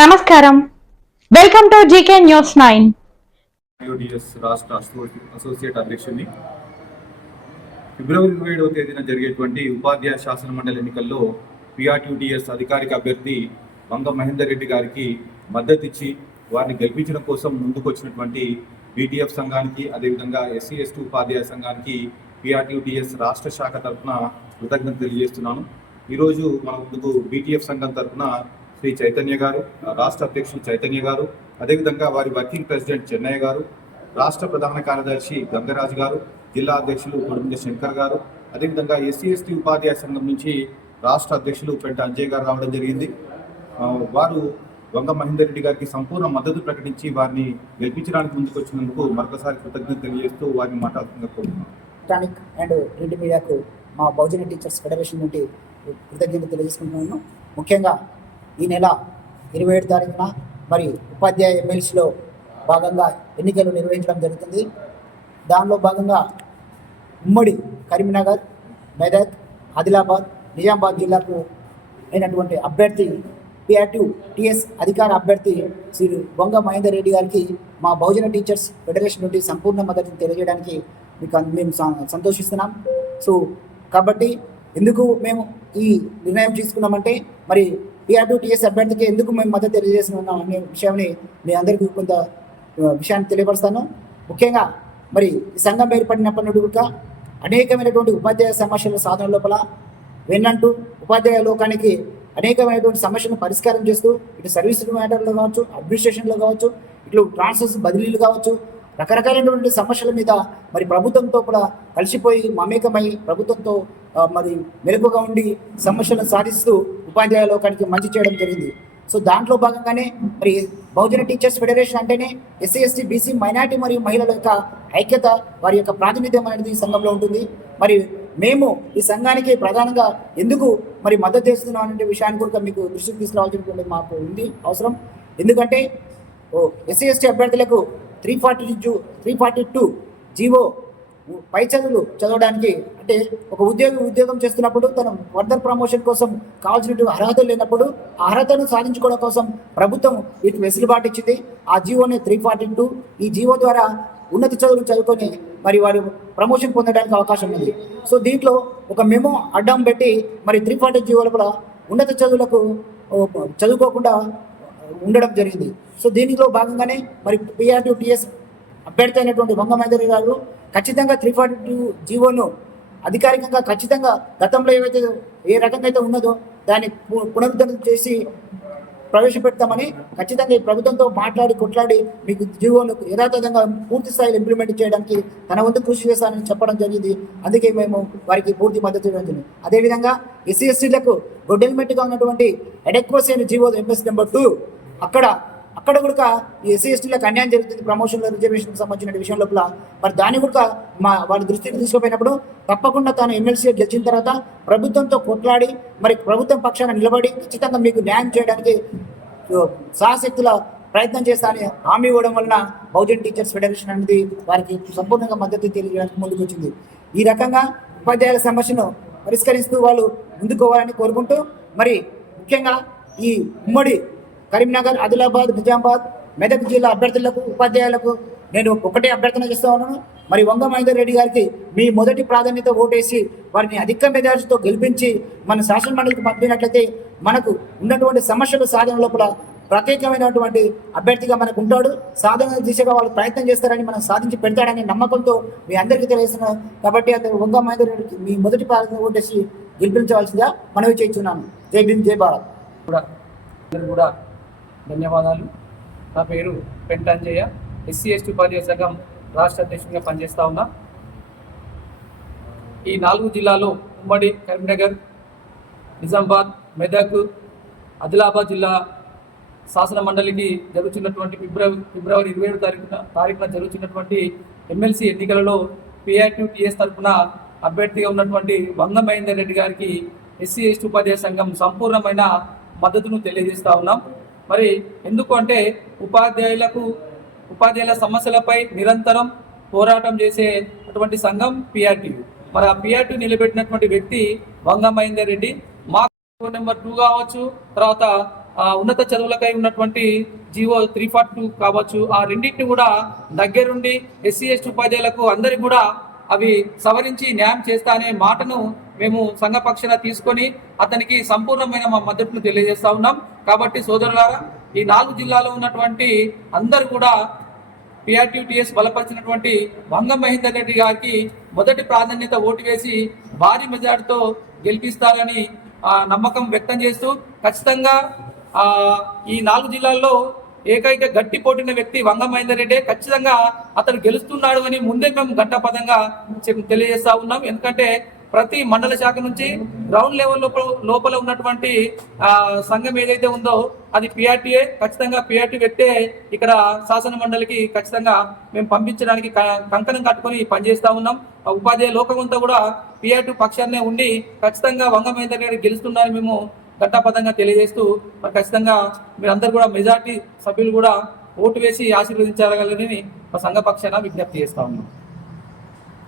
నమస్కారం. Welcome to GK news nine రాష్ట్ర associate అధ్యక్షుడిని. ఫిబ్రవరి ఇరవై ఏడవ తేదీన జరిగేటువంటి ఉపాధ్యాయ శాసన మండలి ఎన్నికల్లో పిఆర్టీడీఎస్ అధికారిక అభ్యర్థి వంగ మహేందర్ రెడ్డి గారికి మద్దతు ఇచ్చి వారిని గెలిపించడం కోసం ముందుకొచ్చినటువంటి బీటీఎఫ్ సంఘానికి అదేవిధంగా ఎస్సీ ఎస్టీ ఉపాధ్యాయ సంఘానికి పిఆర్టీడీఎస్ రాష్ట్ర శాఖ తరఫున కృతజ్ఞత తెలియజేస్తున్నాను. ఈరోజు మన ముందుకు బీటీఎఫ్ సంఘం తరఫున శ్రీ చైతన్య గారు రాష్ట్ర అధ్యక్షులు చైతన్య గారు అదేవిధంగా వారి వర్కింగ్ ప్రెసిడెంట్ చెన్నయ్య గారు రాష్ట్ర ప్రధాన కార్యదర్శి గంగరాజు గారు జిల్లా అధ్యక్షులు కొడుమింజ శంకర్ గారు అదేవిధంగా ఎస్సీ ఎస్టీ ఉపాధ్యాయ సంఘం నుంచి రాష్ట్ర అధ్యక్షులు పెంట అంజయ్ గారు రావడం జరిగింది. వారు వంగ మహేందర్ రెడ్డి గారికి సంపూర్ణ మద్దతు ప్రకటించి వారిని గెలిపించడానికి ముందుకు వచ్చినందుకు మరొకసారి కృతజ్ఞత తెలియజేస్తూ వారిని మాట్లాడుతుందని కోరుతున్నాను ఎలక్ట్రానిక్ అండ్ ప్రింట్ మీడియాకు మా బహుజన టీచర్స్ ఫెడరేషన్ నుండి కృతజ్ఞత తెలియజేసుకుంటున్నాను. ముఖ్యంగా ఈ నెల ఇరవై ఏడు తారీఖున మరి ఉపాధ్యాయ ఎమ్మెల్సీలో భాగంగా ఎన్నికలు నిర్వహించడం జరుగుతుంది. దానిలో భాగంగా ఉమ్మడి కరీంనగర్ మెదక్ ఆదిలాబాద్ నిజామాబాద్ జిల్లాకు అయినటువంటి అభ్యర్థి పిఆర్టీ టిఎస్ అధికార అభ్యర్థి శ్రీ బొంగ మహేందర్ రెడ్డి గారికి మా బహుజన టీచర్స్ ఫెడరేషన్ నుండి సంపూర్ణ మద్దతును తెలియజేయడానికి మీకు మేము సంతోషిస్తున్నాం. సో కాబట్టి ఎందుకు మేము ఈ నిర్ణయం తీసుకున్నామంటే మరి ఈఆర్ టూ టీఎస్ అభ్యర్థికి ఎందుకు మేము మద్దతు తెలియజేస్తున్నాం అనే విషయాన్ని మీ అందరికీ కొంత విషయాన్ని తెలియపరుస్తాను. ముఖ్యంగా మరి ఈ సంఘం ఏర్పడినప్పటి నుండి కూడా అనేకమైనటువంటి ఉపాధ్యాయ సమస్యల సాధన లోపల వెన్నంటూ ఉపాధ్యాయ లోకానికి అనేకమైనటువంటి సమస్యలను పరిష్కారం చేస్తూ ఇటు సర్వీస్ మ్యాటర్లో కావచ్చు అడ్మినిస్ట్రేషన్లో కావచ్చు ఇట్లు ట్రాన్స్ఫర్స్ బదిలీలు కావచ్చు రకరకాలైనటువంటి సమస్యల మీద మరి ప్రభుత్వంతో కూడా కలిసిపోయి మమేకమై ప్రభుత్వంతో మరి మెరుగుగా ఉండి సమస్యలను సాధిస్తూ ఉపాధ్యాయ లోకానికి మంచి చేయడం జరిగింది. సో దాంట్లో భాగంగానే మరి బహుజన టీచర్స్ ఫెడరేషన్ అంటేనే ఎస్సీ ఎస్టీ బీసీ మైనార్టీ మరియు మహిళల యొక్క ఐక్యత వారి యొక్క ప్రాతినిధ్యం అనేది ఈ సంఘంలో ఉంటుంది. మరి మేము ఈ సంఘానికి ప్రధానంగా ఎందుకు మరి మద్దతు చేస్తున్నాం అనే విషయాన్ని కూడా మీకు దృష్టికి తీసుకురావాల్సినటువంటి మాకు ఉంది అవసరం. ఎందుకంటే ఎస్సీ ఎస్టీ అభ్యర్థులకు త్రీ ఫార్టీ జూ త్రీ ఫార్టీ టూ జీవో పై చదువులు చదవడానికి అంటే ఒక ఉద్యోగి ఉద్యోగం చేస్తున్నప్పుడు తన ఫర్దర్ ప్రమోషన్ కోసం కావాల్సినటువంటి అర్హతలు లేనప్పుడు ఆ అర్హతను సాధించుకోవడం కోసం ప్రభుత్వం వీటికి వెసులుబాటు ఇచ్చింది. ఆ జీవోనే త్రీ ఫార్టీ టూ. ఈ జీవో ద్వారా ఉన్నత చదువులు చదువుకొని మరి వారు ప్రమోషన్ పొందడానికి అవకాశం ఉంది. సో దీంట్లో ఒక మెమో అడ్డం పెట్టి మరి త్రీ ఫార్టీ జీవోలు కూడా ఉన్నత చదువులకు చదువుకోకుండా ఉండడం జరిగింది. సో దీనిలో భాగంగానే మరి పిఆర్టీ టిఎస్ అభ్యర్థి అయినటువంటి వంగ గారు ఖచ్చితంగా త్రీ ఫార్టీ టూ జీవోను అధికారికంగా ఖచ్చితంగా గతంలో ఏవైతే ఏ రకంగా అయితే ఉన్నదో దాన్ని పునరుద్ధరణ చేసి ప్రవేశపెడతామని ఖచ్చితంగా ఈ ప్రభుత్వంతో మాట్లాడి కొట్లాడి మీకు జీవోను యథాతథంగా పూర్తి స్థాయిలో ఇంప్లిమెంట్ చేయడానికి తన వంతు కృషి చేస్తానని చెప్పడం జరిగింది. అందుకే మేము వారికి పూర్తి మద్దతు ఇవ్వడం జరిగింది. అదేవిధంగా ఎస్సీ ఎస్టీలకు గొడ్డెల్మెట్గా ఉన్నటువంటి ఎడెక్వస్ అయిన జీవో ఎంఎస్ నెంబర్ టూ అక్కడ అక్కడ కూడా ఈ ఎస్సీ ఎస్టీలకు అన్యాయం జరుగుతుంది ప్రమోషన్ల రిజర్వేషన్కి సంబంధించిన విషయం లోపల. మరి దాన్ని కూడా మా వాళ్ళ దృష్టికి తీసుకుపోయినప్పుడు తప్పకుండా తాను ఎమ్మెల్సీగా గెలిచిన తర్వాత ప్రభుత్వంతో కొట్లాడి మరి ప్రభుత్వం పక్షాన నిలబడి ఖచ్చితంగా మీకు న్యాయం చేయడానికి సాహశక్తుల ప్రయత్నం చేస్తానని హామీ ఇవ్వడం వలన బహుజన్ టీచర్స్ ఫెడరేషన్ అనేది వారికి సంపూర్ణంగా మద్దతు తెలియజేయడానికి ముందుకు వచ్చింది ఈ రకంగా ఉపాధ్యాయుల సమస్యను పరిష్కరిస్తూ వాళ్ళు ముందుకోవాలని కోరుకుంటూ మరి ముఖ్యంగా ఈ ఉమ్మడి కరీంనగర్ ఆదిలాబాద్ నిజామాబాద్ మెదక్ జిల్లా అభ్యర్థులకు ఉపాధ్యాయులకు నేను ఒకటే అభ్యర్థన చేస్తా ఉన్నాను. మరి వంగ మహేందర్ రెడ్డి గారికి మీ మొదటి ప్రాధాన్యత ఓటేసి వారిని అధిక మెజార్టీతో గెలిపించి మన శాసన మండలికి పంపినట్లయితే మనకు ఉన్నటువంటి సమస్యల సాధన లోపల ప్రత్యేకమైనటువంటి అభ్యర్థిగా మనకు ఉంటాడు. సాధన దిశగా వాళ్ళు ప్రయత్నం చేస్తారని మనం సాధించి పెడతాడనే నమ్మకంతో మీ అందరికీ తెలియజేస్తున్నాను కాబట్టి అతను వంగ మహేందర్ రెడ్డికి మీ మొదటి ప్రాధాన్యత ఓటేసి గెలిపించవలసిందిగా మనవి చేస్తున్నాను. జై భీమ్ జై భారత్. కూడా కూడా ధన్యవాదాలు. నా పేరు పెంటంజయ్య ఎస్సీ ఎస్టీ ఉపాధ్యాయ సంఘం రాష్ట్ర అధ్యక్షుడిగా పనిచేస్తా ఉన్నా. ఈ నాలుగు జిల్లాలో ఉమ్మడి కరీంనగర్ నిజామాబాద్ మెదక్ ఆదిలాబాద్ జిల్లా శాసన మండలికి జరుగుతున్నటువంటి ఫిబ్రవరి ఫిబ్రవరి ఇరవై ఏడు తారీఖున తారీఖున జరుగుతున్నటువంటి ఎమ్మెల్సీ ఎన్నికలలో పిఐటి టిఎస్ తరఫున అభ్యర్థిగా ఉన్నటువంటి వంగ మహేందర్ రెడ్డి గారికి ఎస్సీ ఎస్టీ ఉపాధ్యాయ సంఘం సంపూర్ణమైన మద్దతును తెలియజేస్తా ఉన్నాం. మరి ఎందుకు అంటే ఉపాధ్యాయులకు ఉపాధ్యాయుల సమస్యలపై నిరంతరం పోరాటం చేసే అటువంటి సంఘం పిఆర్టీ మరి ఆ పిఆర్టీ నిలబెట్టినటువంటి వ్యక్తి వంగ మహేందర్ రెడ్డి. మా నెంబర్ టూ కావచ్చు తర్వాత ఉన్నత చదువులకై ఉన్నటువంటి జీవో త్రీ ఫార్టీ టూ కావచ్చు ఆ రెండింటిని కూడా దగ్గరుండి ఎస్సీ ఎస్టీ ఉపాధ్యాయులకు అందరికి కూడా అవి సవరించి న్యాయం చేస్తా అనే మాటను మేము సంఘపక్షణ తీసుకొని అతనికి సంపూర్ణమైన మా మద్దతును తెలియజేస్తా ఉన్నాం. కాబట్టి సోదరులారా ఈ నాలుగు జిల్లాలో ఉన్నటువంటి అందరూ కూడా పిఆర్టీటీఎస్ బలపరిచినటువంటి వంగ మహేందర్ రెడ్డి గారికి మొదటి ప్రాధాన్యత ఓటు వేసి భారీ మెజార్టీతో గెలిపిస్తారని నమ్మకం వ్యక్తం చేస్తూ ఖచ్చితంగా ఈ నాలుగు జిల్లాల్లో ఏకైక గట్టి పోటిన వ్యక్తి వంగ మహేందర్ రెడ్డి. ఖచ్చితంగా అతను గెలుస్తున్నాడు అని ముందే మేము ఘంటాపదంగా తెలియజేస్తా ఉన్నాం. ఎందుకంటే ప్రతి మండల శాఖ నుంచి గ్రౌండ్ లెవెల్ లోపల లోపల ఉన్నటువంటి సంఘం ఏదైతే ఉందో అది పిఆర్టీఏ ఖచ్చితంగా పిఆర్టీ వ్యక్తే ఇక్కడ శాసన మండలికి ఖచ్చితంగా మేము పంపించడానికి క- కంకణం కట్టుకొని పనిచేస్తా ఉన్నాం. ఉపాధ్యాయ లోకం అంతా కూడా పిఆర్టీ పక్షాన్నే ఉండి ఖచ్చితంగా వంగమేందర్ గారు గెలుస్తున్నారని మేము ఘంటాపదంగా తెలియజేస్తూ మరి ఖచ్చితంగా మీరందరూ కూడా మెజార్టీ సభ్యులు కూడా ఓటు వేసి ఆశీర్వదించాలని మా సంఘ పక్షాన విజ్ఞప్తి చేస్తా ఉన్నాం.